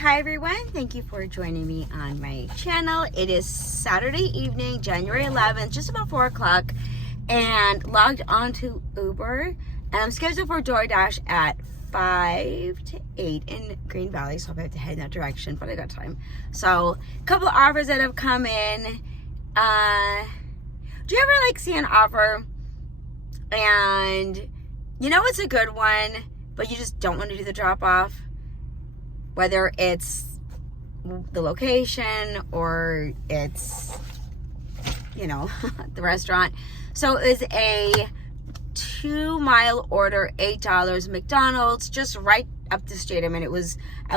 Hi everyone, thank you for joining me on my channel. It is Saturday evening, January 11th, just about 4 o'clock, and logged on to Uber, and I'm scheduled for DoorDash at 5 to 8 in Green Valley, so I have to head in that direction, but I got time. So, a couple of offers that have come in. Do you ever see an offer and you know it's a good one, but you just don't want to do the drop off? Whether it's the location or it's, the restaurant. So it was a 2-mile order, $8, McDonald's, just right up the street. I mean, I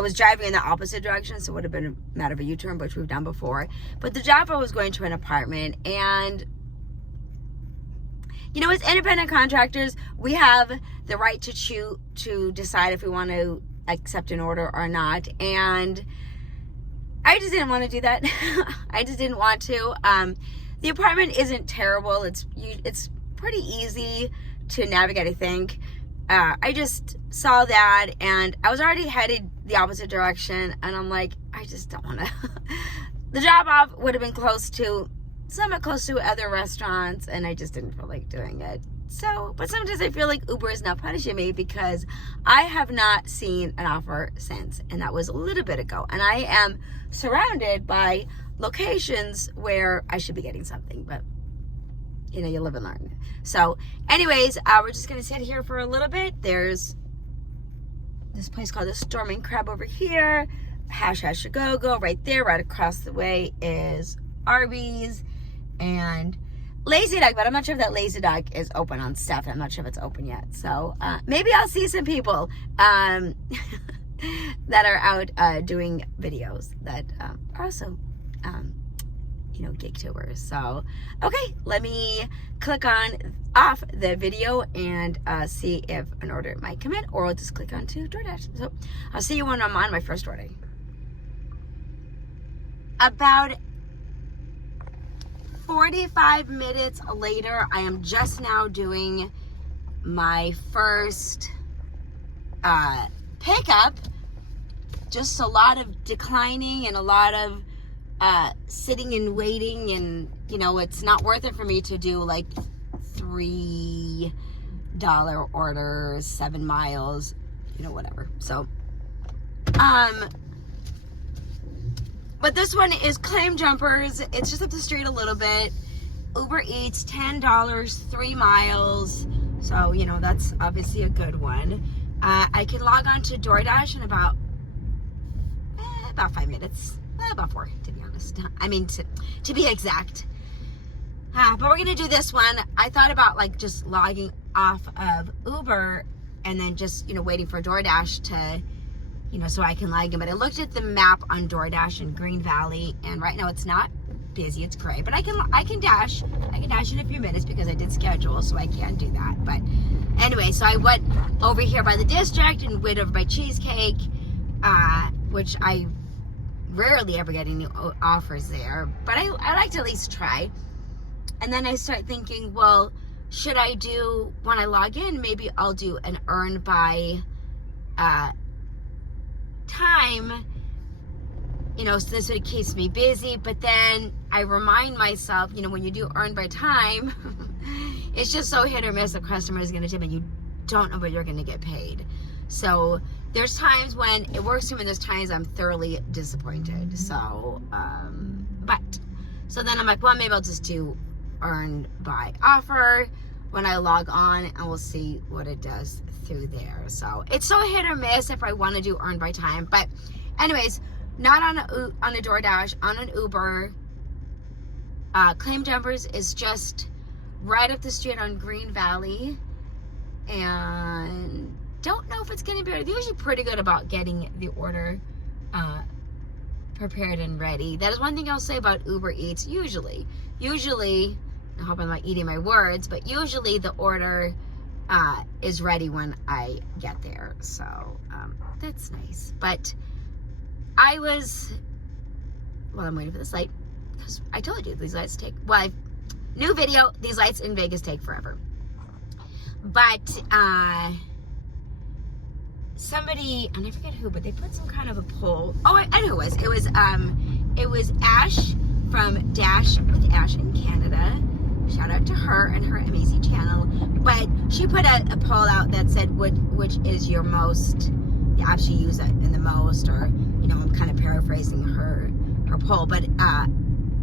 was driving in the opposite direction, so it would have been a matter of a U-turn, which we've done before. But the job I was going to an apartment, and as independent contractors, we have the right to decide if we want to accept an order or not, and I just didn't want to do that. I just didn't want to. The apartment isn't terrible. It's pretty easy to navigate, I think. I just saw that, and I was already headed the opposite direction, and I'm like, I just don't want to. The job off would have been somewhat close to other restaurants, and I just didn't feel like doing it. So, but sometimes I feel like Uber is not punishing me because I have not seen an offer since, and that was a little bit ago. And I am surrounded by locations where I should be getting something, but you live and learn. So, anyways, we're just gonna sit here for a little bit. There's this place called the Storming Crab over here. Hash Go right there. Right across the way is Arby's and Lazy Dog, but I'm not sure if that Lazy Dog is open on staff. I'm not sure if it's open yet. So maybe I'll see some people that are out doing videos that are also, Geektubers. So, okay, let me click off the video and see if an order might come in, or I'll just click on to DoorDash. So I'll see you when I'm on my first order. About 45 minutes later, I am just now doing my first pickup. Just a lot of declining and a lot of sitting and waiting, and it's not worth it for me to do like $3 orders, 7 miles, whatever. So but this one is Claim Jumpers. It's just up the street a little bit. Uber Eats, $10, 3 miles. So, that's obviously a good one. I can log on to DoorDash in about 5 minutes. About 4, to be honest. I mean, to be exact. But we're going to do this one. I thought about just logging off of Uber and then just, waiting for DoorDash to, so I can log in. But I looked at the map on DoorDash in Green Valley, and right now it's not busy. It's gray, but I can dash in a few minutes because I did schedule, so I can do that. But anyway, so I went over here by the district and went over by Cheesecake, which I rarely ever get any offers there, but I like to at least try. And then I start thinking, well, should I do, when I log in, maybe I'll do an earn by time, so this way it keeps me busy. But then I remind myself, when you do earn by time, it's just so hit or miss. The customer is going to tip and you don't know what you're going to get paid. So there's times when it works for me, and there's times I'm thoroughly disappointed. So so then I'm like, well, maybe I'll just do earn by offer when I log on, and we'll see what it does through there. So it's so hit or miss if I want to do earn by time. But anyways, not on a DoorDash, on an Uber. Claim Jumpers is just right up the street on Green Valley, and don't know if it's getting better. They're usually pretty good about getting the order prepared and ready. That is one thing I'll say about Uber Eats. Usually, I hope I'm not eating my words, but usually the order is ready when I get there. So that's nice. But I'm waiting for this light, because I told you these lights take, new video, these lights in Vegas take forever. But somebody, and I forget who, but they put some kind of a poll. Oh, I know who it was. It was Ash from Dash with Ash in Canada. Shout out to her and her amazing channel. But she put a poll out that said, which is your most, the app you use it in the most, or, you know, I'm kind of paraphrasing her poll. But,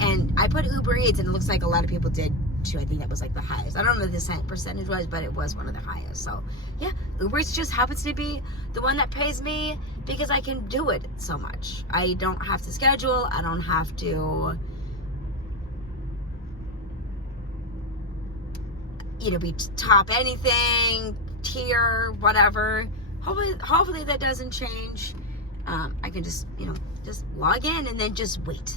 and I put Uber Eats, and it looks like a lot of people did too. I think that was like the highest. I don't know what the percentage was, but it was one of the highest. So, yeah, Uber Eats just happens to be the one that pays me because I can do it so much. I don't have to schedule. I don't have to, you know, be top anything, tier, whatever. Hopefully that doesn't change. I can just, you know, just log in and then just wait.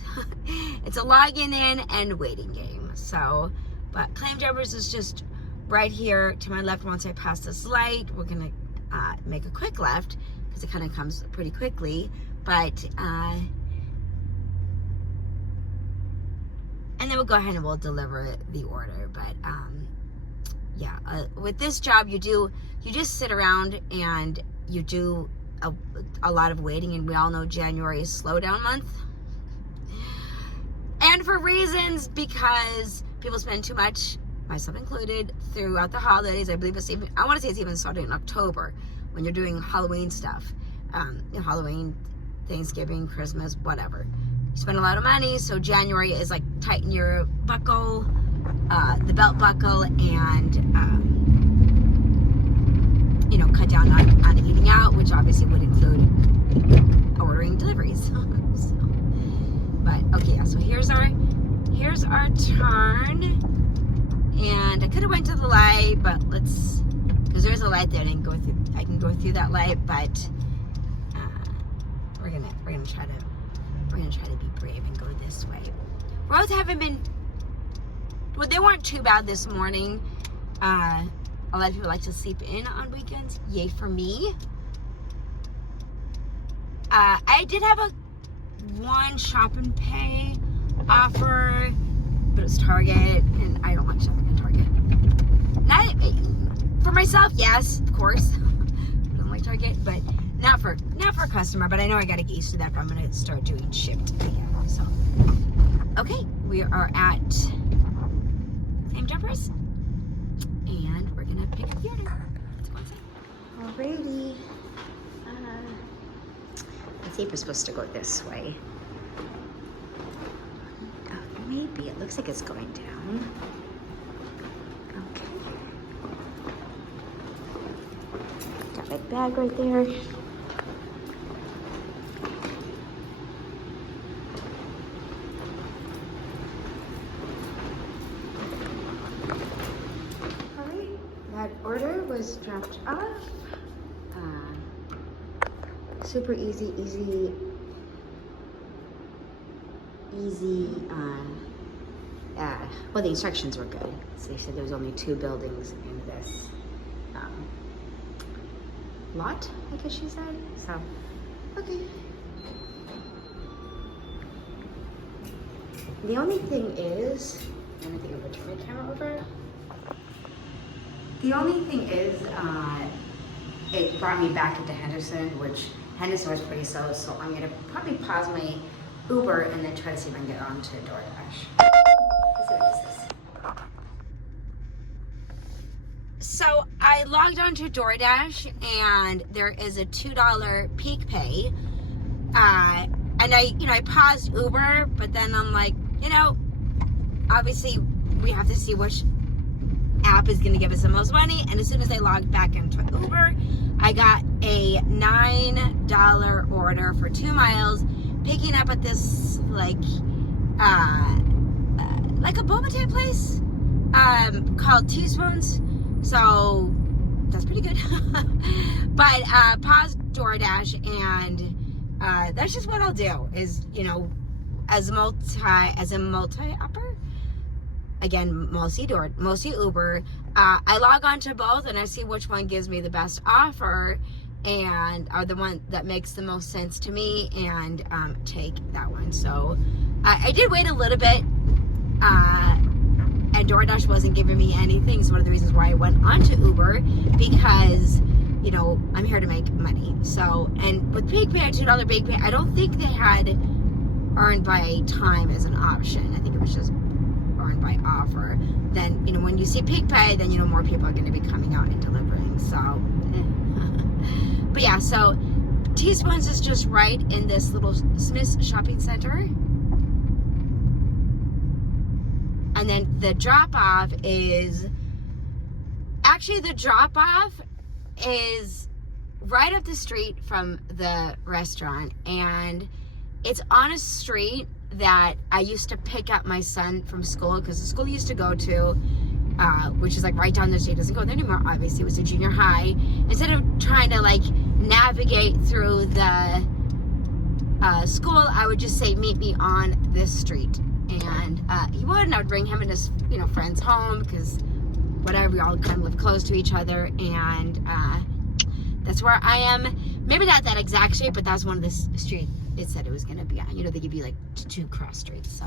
It's a login in and waiting game. So, but Claim Jumpers is just right here to my left. Once I pass this light, we're gonna make a quick left because it kind of comes pretty quickly. But and then we'll go ahead and we'll deliver the order. But yeah, with this job, you just sit around and you do a lot of waiting, and we all know January is slowdown month, and for reasons, because people spend too much, myself included, throughout the holidays. I believe I want to say it's even starting in October when you're doing Halloween stuff, you know, Halloween, Thanksgiving, Christmas, whatever. You spend a lot of money, so January is like tighten your buckle, the belt buckle, and you know, cut down on eating out, which obviously would include ordering deliveries. So, but okay, yeah, so here's our turn, and I could have went to the light, but because there's a light there, and I can go through that light, but we're gonna try to be brave and go this way. Roads haven't been, well, they weren't too bad this morning. A lot of people like to sleep in on weekends. Yay for me. I did have one shop and pay offer, but it was Target, and I don't like shopping at Target. Not for myself, yes, of course. I don't like Target, but not for a customer. But I know I got to get used to that if I'm going to start doing shipped again. So, okay, we are at Claim Jumpers, and we're gonna pick up the order. Let's go inside. Alrighty. I think we're supposed to go this way. Oh, maybe. It looks like it's going down. Okay. Got my bag right there. Order was dropped off. Super easy. Well, the instructions were good. So they said there was only 2 buildings in this lot, I guess she said. So, okay. The only thing is, I'm gonna turn my camera over. The only thing is, it brought me back into Henderson, which Henderson was pretty slow, so I'm gonna probably pause my Uber and then try to see if I can get on to DoorDash. Let's see what this is. So I logged on to DoorDash, and there is a $2 peak pay. And I paused Uber, but then I'm like, obviously we have to see which app is going to give us the most money. And as soon as I logged back into Uber, I got a $9 order for 2 miles, picking up at this like a boba type place called Teaspoons. So that's pretty good. But paused DoorDash, and that's just what I'll do is, as a multi-upper, again, mostly Uber, I log on to both and I see which one gives me the best offer and are the one that makes the most sense to me, and take that one. So I did wait a little bit, and DoorDash wasn't giving me anything. So one of the reasons why I went onto Uber, because you know, I'm here to make money. So, and with Big Pay, $2 Big Pay, I don't think they had earned by time as an option. I think it was just earned by offer. Then, you know, when you see Big Pay, then you know more people are going to be coming out and delivering. So, but yeah, so Teaspoons is just right in this little Smith's shopping center. And then the drop-off is, actually the drop-off is right up the street from the restaurant. And it's on a street that I used to pick up my son from school, because the school he used to go to, which is like right down the street, doesn't go there anymore, obviously. It was a junior high. Instead of trying to like navigate through the school, I would just say, meet me on this street. And he would, and I would bring him and his, you know, friends home, because whatever, we all kind of live close to each other. And that's where I am. Maybe not that exact street, but that's one of the street it said it was going to be on. You know, they give you like 2 cross streets. So,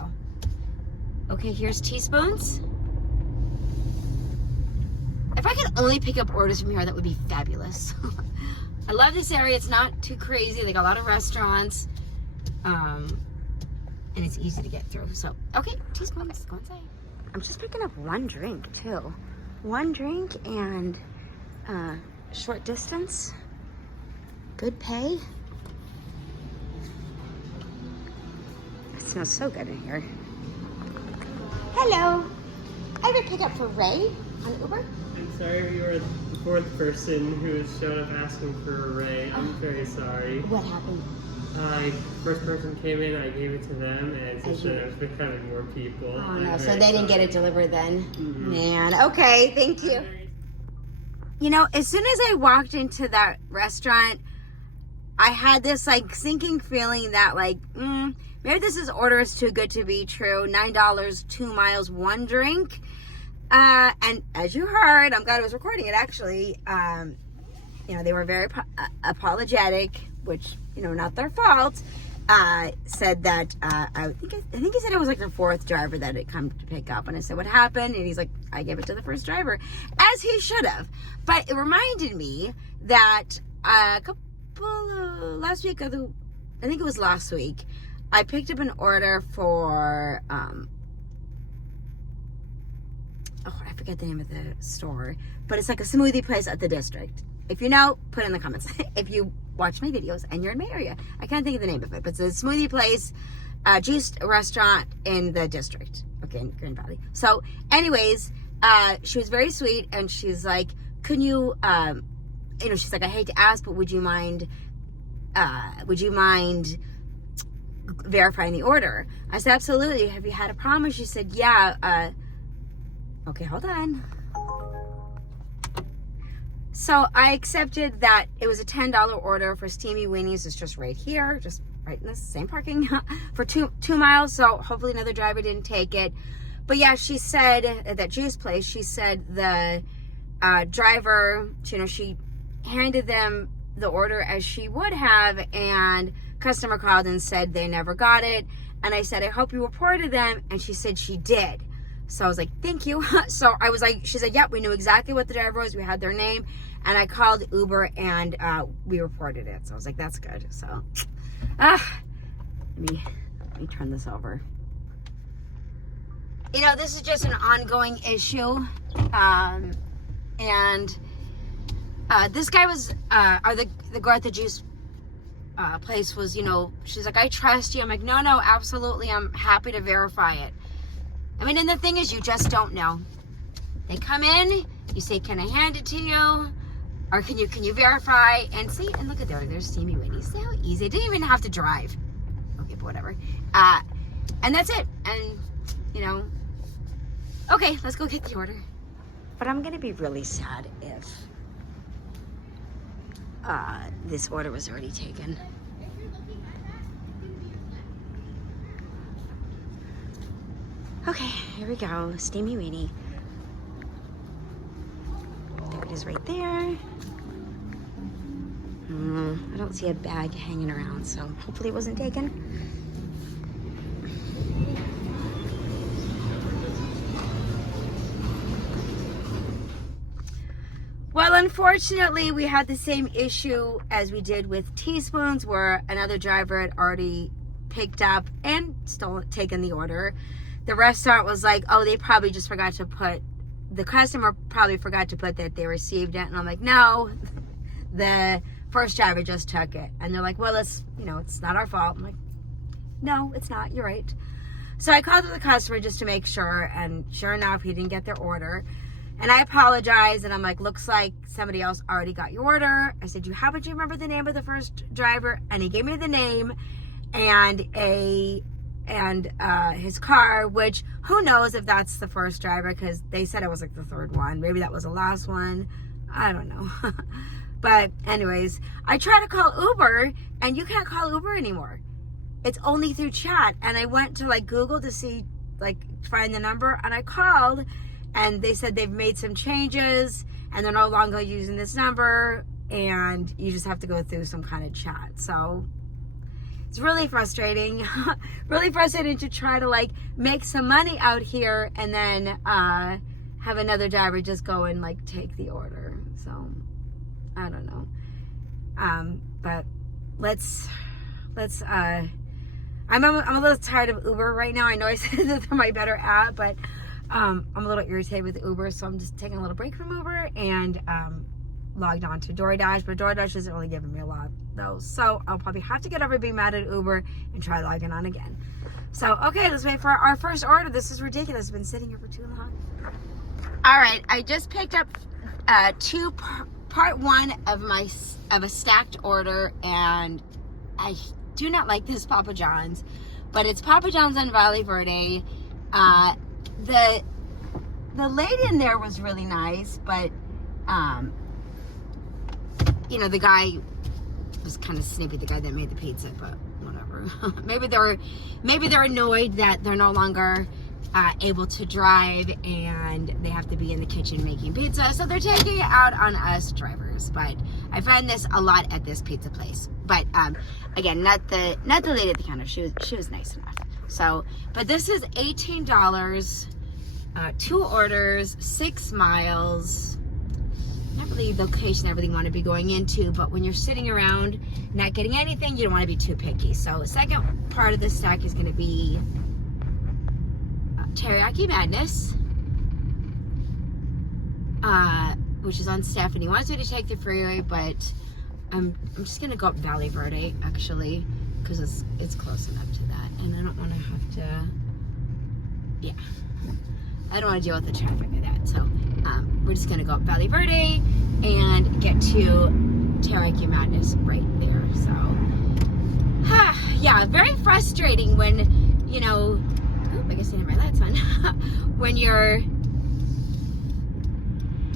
okay, here's Teaspoons. If I could only pick up orders from here, that would be fabulous. I love this area. It's not too crazy. They got a lot of restaurants. And it's easy to get through. So, okay, Teaspoons, go inside. I'm just picking up 1 drink, too. 1 drink and short distance. Good pay. It smells so good in here. Hello. I have a pickup for Ray on Uber. I'm sorry you were the 4th person who showed up asking for a Ray. I'm very sorry. What happened? First person came in, I gave it to them, and since then I was becoming more people. Oh no, so they didn't get it delivered then? Mm-hmm. Man, okay, thank you. You know, as soon as I walked into that restaurant, I had this like sinking feeling that like, maybe this order is too good to be true. $9, 2 miles, 1 drink. And as you heard, I'm glad I was recording it actually. You know, they were very apologetic, which, you know, not their fault. Said that I think he said it was like the 4th driver that had come to pick up, and I said, what happened? And he's like, I gave it to the 1st driver, as he should have. But it reminded me that a couple last week, I think it was last week, I picked up an order for I forget the name of the store, but it's like a smoothie place at the district. If you know, put in the comments. If you watch my videos and you're in my area, I can't think of the name of it, but it's a smoothie place, juice restaurant in the district, okay, in Grand Valley. So anyways, she was very sweet, and she's like, can you, you know, she's like, I hate to ask, but would you mind verifying the order? I said, absolutely. Have you had a problem? She said, yeah. Okay, hold on. So I accepted that it was a $10 order for steamy weenies. It's just right here, just right in the same parking for 2 miles. So hopefully another driver didn't take it. But yeah, she said at that juice place, she said the driver, you know, she handed them the order as she would have, and customer called and said they never got it. And I said, I hope you reported them. And she said she did. So I was like, thank you. So I was like, she said, yep, we knew exactly what the driver was. We had their name. And I called Uber and we reported it. So I was like, that's good. So, let me turn this over. You know, this is just an ongoing issue. And this guy was, or the girl at the juice place was, you know, she's like, I trust you. I'm like, no, absolutely. I'm happy to verify it. I mean, and the thing is, you just don't know. They come in, you say, can I hand it to you? Or can you verify? And see, and look at there's steamy weenies. See how easy? I didn't even have to drive. Okay, but whatever. And that's it. And, you know, okay, let's go get the order. But I'm going to be really sad if this order was already taken. Okay, here we go. Steamy weenie. There it is right there. I don't see a bag hanging around, so hopefully it wasn't taken. Well, unfortunately, we had the same issue as we did with teaspoons, where another driver had already picked up and still taken the order. The restaurant was like, oh, they probably just forgot to put, the customer probably forgot to put that they received it. And I'm like, no, the first driver just took it. And they're like, well, it's not our fault. I'm like, no, it's not. You're right. So I called the customer just to make sure. And sure enough, he didn't get their order. And I apologized. And I'm like, looks like somebody else already got your order. I said, you happen to remember the name of the first driver? And he gave me the name and his car, which who knows if that's the first driver, because they said it was like the third one. Maybe that was the last one. I don't know. But anyways, I tried to call Uber, and you can't call Uber anymore. It's only through chat. And I went to like Google to see, like, find the number, and I called, and they said they've made some changes and they're no longer using this number, and you just have to go through some kind of chat. So it's really frustrating. Really frustrating to try to like make some money out here and then have another driver just go and like take the order. So I don't know. But let's I'm a little tired of Uber right now. I know I said that they're my better app, but I'm a little irritated with Uber, so I'm just taking a little break from Uber and logged on to DoorDash, but DoorDash isn't really giving me a lot though, so I'll probably have to get over being mad at Uber and try logging on again. So okay, let's wait for our first order. This is ridiculous. It's been sitting here for too long. All right, I just picked up part one of a stacked order, and I do not like this Papa John's, but it's Papa John's on Valley Verde. The lady in there was really nice, but the guy was kind of snippy, the guy that made the pizza, but whatever. maybe they're annoyed that they're no longer able to drive and they have to be in the kitchen making pizza, so they're taking it out on us drivers. But I find this a lot at this pizza place. But again, not the lady at the counter. She was nice enough. So, but this is $18, 2 orders, 6 miles. Not really the location I really want to be going into, but when you're sitting around not getting anything, you don't want to be too picky. So the second part of this stack is going to be Teriyaki Madness, which is on Stephanie. Wants me to take the freeway, but I'm just going to go up Valley Verde, actually, because it's close enough to that, and I don't want to have to, I don't want to deal with the traffic of that. So we're just going to go up Valley Verde and get to Teriyaki Madness right there. So, yeah, very frustrating when, I guess I had my lights on, when you're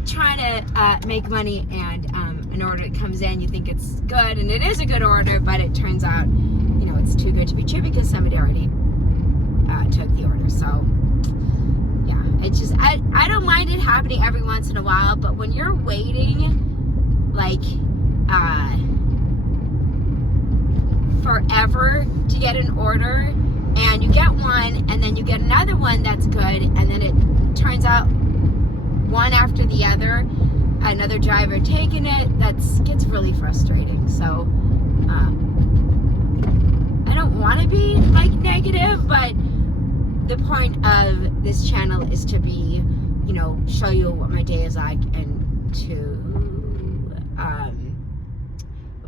trying to make money and an order comes in, you think it's good, and it is a good order, but it turns out, it's too good to be true because somebody already took the order. So, it's just, I don't mind it happening every once in a while, but when you're waiting, like, forever to get an order, and you get one, and then you get another one that's good, and then it turns out one after the other, another driver taking it, gets really frustrating. So, I don't want to be, like, negative, but the point of this channel is to be, show you what my day is like and to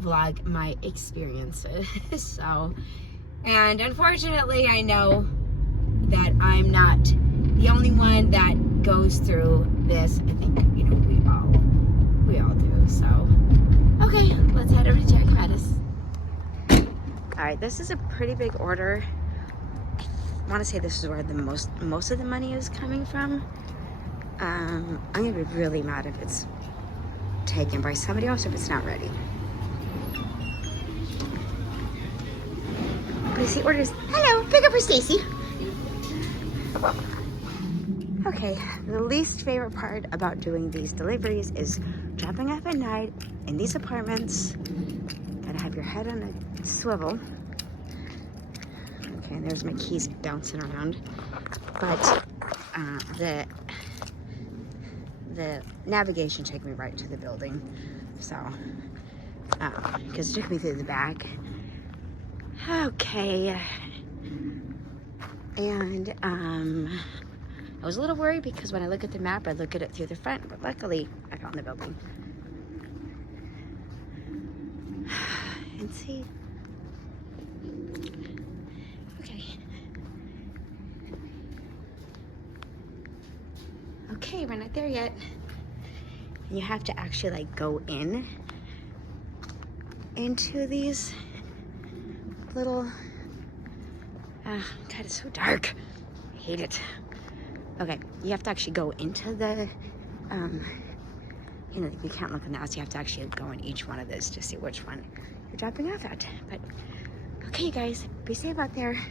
vlog my experiences. So, and unfortunately, I know that I'm not the only one that goes through this. I think, we all do. So, okay, let's head over to Teriyaki Madness. All right, this is a pretty big order. I want to say this is where the most of the money is coming from. I'm gonna be really mad if it's taken by somebody else, if it's not ready. Gracie orders. Hello, pick up for Stacy. Okay, the least favorite part about doing these deliveries is dropping off at night in these apartments. Gotta have your head on a swivel. Okay, and there's my keys bouncing around. But the navigation took me right to the building. So, because it took me through the back. Okay. And, I was a little worried because when I look at the map, I look at it through the front, but luckily I found the building. And see. Okay. Okay, we're not there yet. And you have to actually like go into these little, God, it's so dark. I hate it. Okay, you have to actually go into the, you know, you can't look in the house. You have to actually go in each one of those to see which one you're dropping off at. But, okay, you guys, be safe out there.